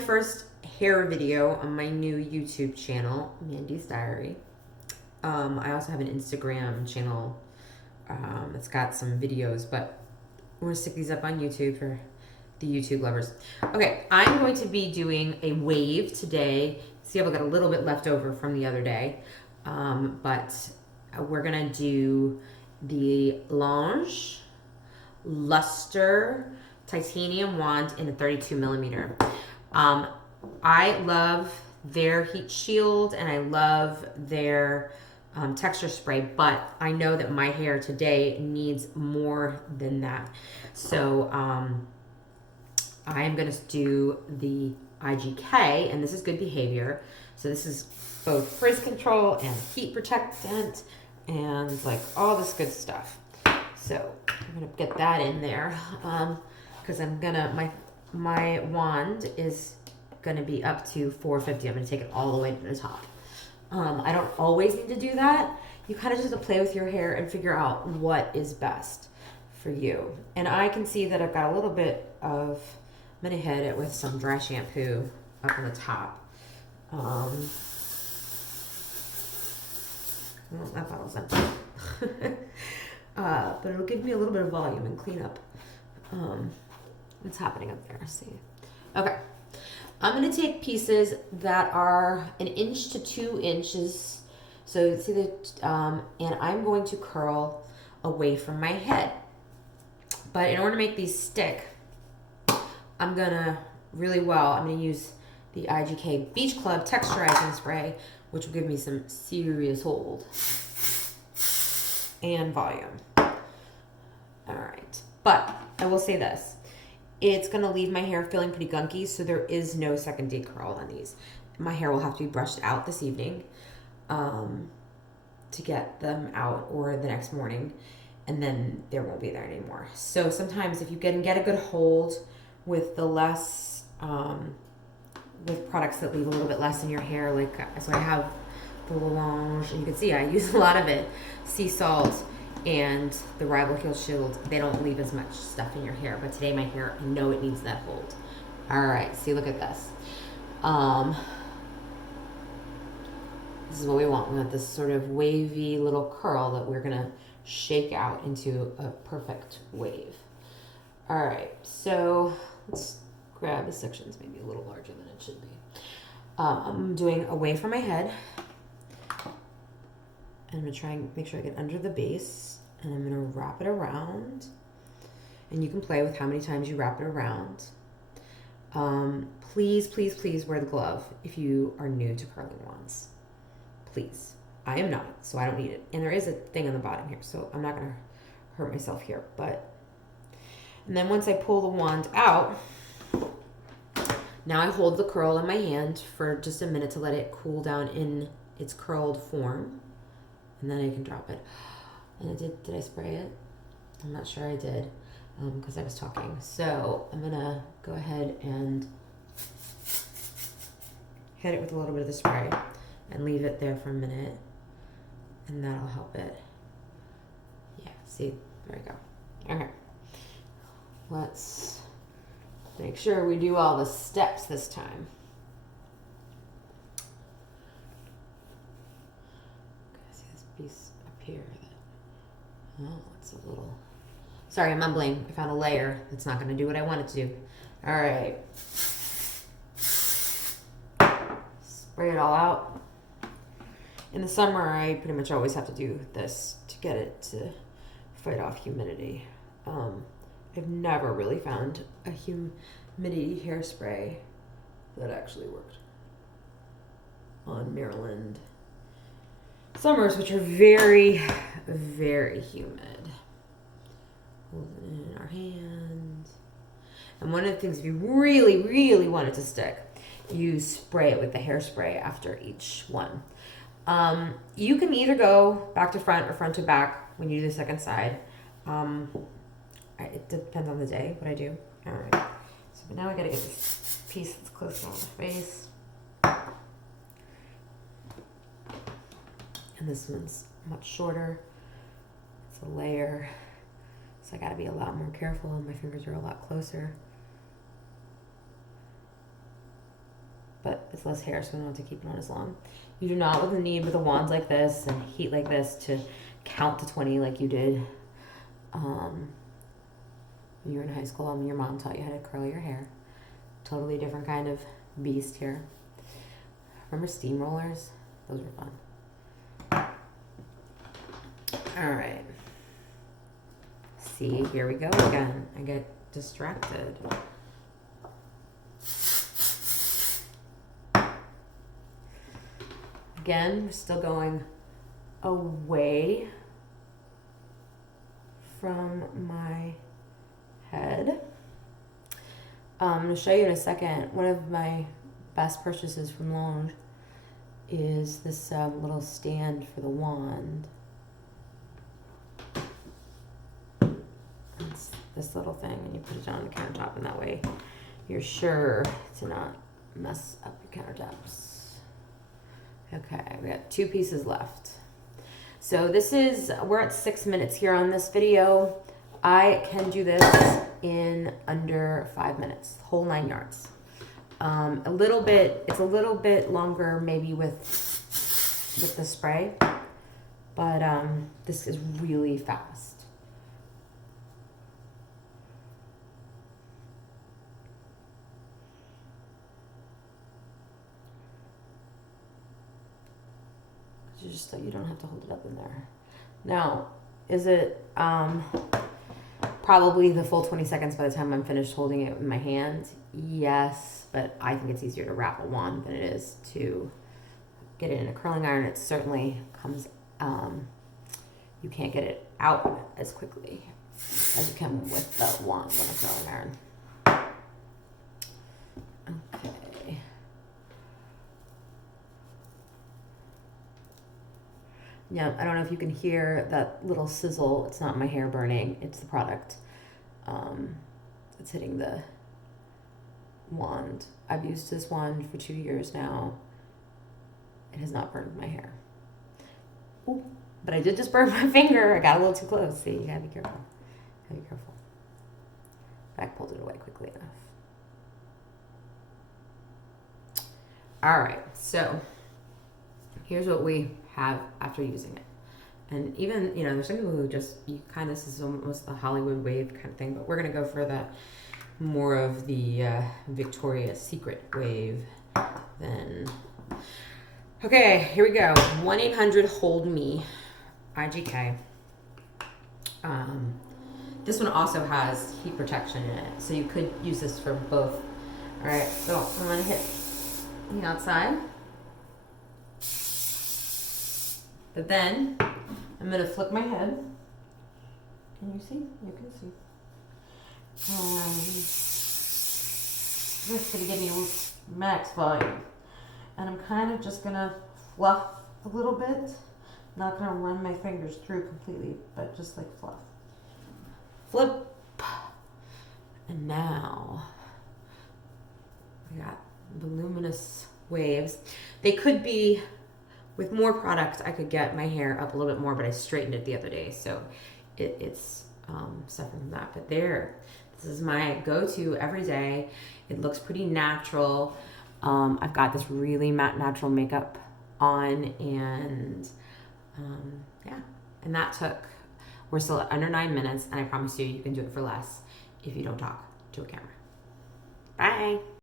first hair video on my new YouTube channel, Mandy's Diary. I also have an Instagram channel. It's got some videos, but we're gonna stick these up on YouTube for the YouTube lovers. Okay, I'm going to be doing a wave today. See, I've got a little bit left over from the other day, but we're gonna do the ANGE Luster Titanium Wand in a 32 millimeter. I love their heat shield and I love their texture spray, but I know that my hair today needs more than that. So I am going to do the IGK, and this is Good Behavior. So this is both frizz control and heat protectant and like all this good stuff. So I'm going to get that in there because I'm going to, my wand is going to be up to 450. I'm going to take it all the way to the top. I don't always need to do that. You kind of just have to play with your hair and figure out what is best for you. And I can see that I've got a little bit of, I'm going to hit it with some dry shampoo up on the top. Well, that bottle's empty. But it'll give me a little bit of volume and clean up what's happening up there. See. Okay. I'm going to take pieces that are 1 inch to 2 inches. So see that, and I'm going to curl away from my head. But in order to make these stick, I'm going to I'm going to use the IGK Beach Club texturizing spray, which will give me some serious hold and volume. All right. But I will say this. It's going to leave my hair feeling pretty gunky, so there is no second decurl on these. My hair will have to be brushed out this evening to get them out, or the next morning, and then there won't be there anymore. So sometimes if you can get a good hold with the less, with products that leave a little bit less in your hair, like, so I have the ANGE, and you can see I use a lot of it, sea salt, and the Rival Heal Shield. They don't leave as much stuff in your hair, but today my hair, I know it needs that hold. All right, see, look at this. This is what we want. We want this sort of wavy little curl that we're gonna shake out into a perfect wave. All right, so let's grab the sections maybe a little larger than it should be. I'm doing away from my head. I'm going to try and make sure I get under the base, and I'm going to wrap it around, and you can play with how many times you wrap it around. Please, please, please wear the glove if you are new to curling wands. Please. I am not, so I don't need it. And there is a thing on the bottom here, so I'm not going to hurt myself here. And then once I pull the wand out, now I hold the curl in my hand for just a minute to let it cool down in its curled form. And then I can drop it. And did I spray it? I'm not sure I did because I was talking. So I'm gonna go ahead and hit it with a little bit of the spray and leave it there for a minute. And that'll help it. Yeah, see, there we go. Okay. Let's make sure we do all the steps this time. Piece up here. Oh, it's a little. Sorry, I'm mumbling. I found a layer that's not going to do what I want it to do. All right. Spray it all out. In the summer, I pretty much always have to do this to get it to fight off humidity. I've never really found a humidity hairspray that actually worked on Maryland summers, which are very, very humid. Hold it in our hands. And one of the things, if you really, really want it to stick, you spray it with the hairspray after each one. You can either go back to front or front to back when you do the second side. It depends on the day, what I do. All right. So now I gotta get this piece that's close to my face. And this one's much shorter. It's a layer. So I gotta be a lot more careful. My fingers are a lot closer. it's less hair, so we don't have to keep it on as long. You do not need with a wand like this and heat like this to count to 20 like you did when you were in high school and your mom taught you how to curl your hair. Totally different kind of beast here. Remember steamrollers? Those were fun. All right. See, here we go again. I get distracted. Again, we're still going away from my head. I'm going to show you in a second. One of my best purchases from ANGE is this little stand for the wand. It's this little thing, and you put it on the countertop, and that way you're sure to not mess up your countertops. Okay, we got 2 pieces left. So we're at 6 minutes here on this video. I can do this in under 5 minutes, whole 9 yards. It's a little bit longer maybe with the spray, but this is really fast. Just so you don't have to hold it up in there. Now, is it probably the full 20 seconds by the time I'm finished holding it in my hand? Yes, but I think it's easier to wrap a wand than it is to get it in a curling iron. It certainly comes, you can't get it out as quickly as you can with the wand on a curling iron. Okay. Yeah, I don't know if you can hear that little sizzle. It's not my hair burning. It's the product. It's hitting the wand. I've used this wand for 2 years now. It has not burned my hair. Ooh, but I did just burn my finger. I got a little too close. See, you gotta be careful. Gotta be careful. I pulled it away quickly enough. All right, so here's what we have after using it. And even, there's some people who just, this is almost the Hollywood wave kind of thing, but we're going to go for the more of the Victoria's Secret wave then. Okay, here we go. 1-800-HOLD-ME, IGK. This one also has heat protection in it, so you could use this for both. All right, so I'm going to hit the outside. But then I'm going to flip my head. Can you see? You can see. This is going to give me max volume. And I'm kind of just going to fluff a little bit. Not going to run my fingers through completely, but just like fluff. Flip. And now we got voluminous waves. They could be, with more product, I could get my hair up a little bit more, but I straightened it the other day, so it's suffering from that. But this is my go-to every day. It looks pretty natural. I've got this really matte natural makeup on, and and we're still at under 9 minutes, and I promise you can do it for less if you don't talk to a camera. Bye.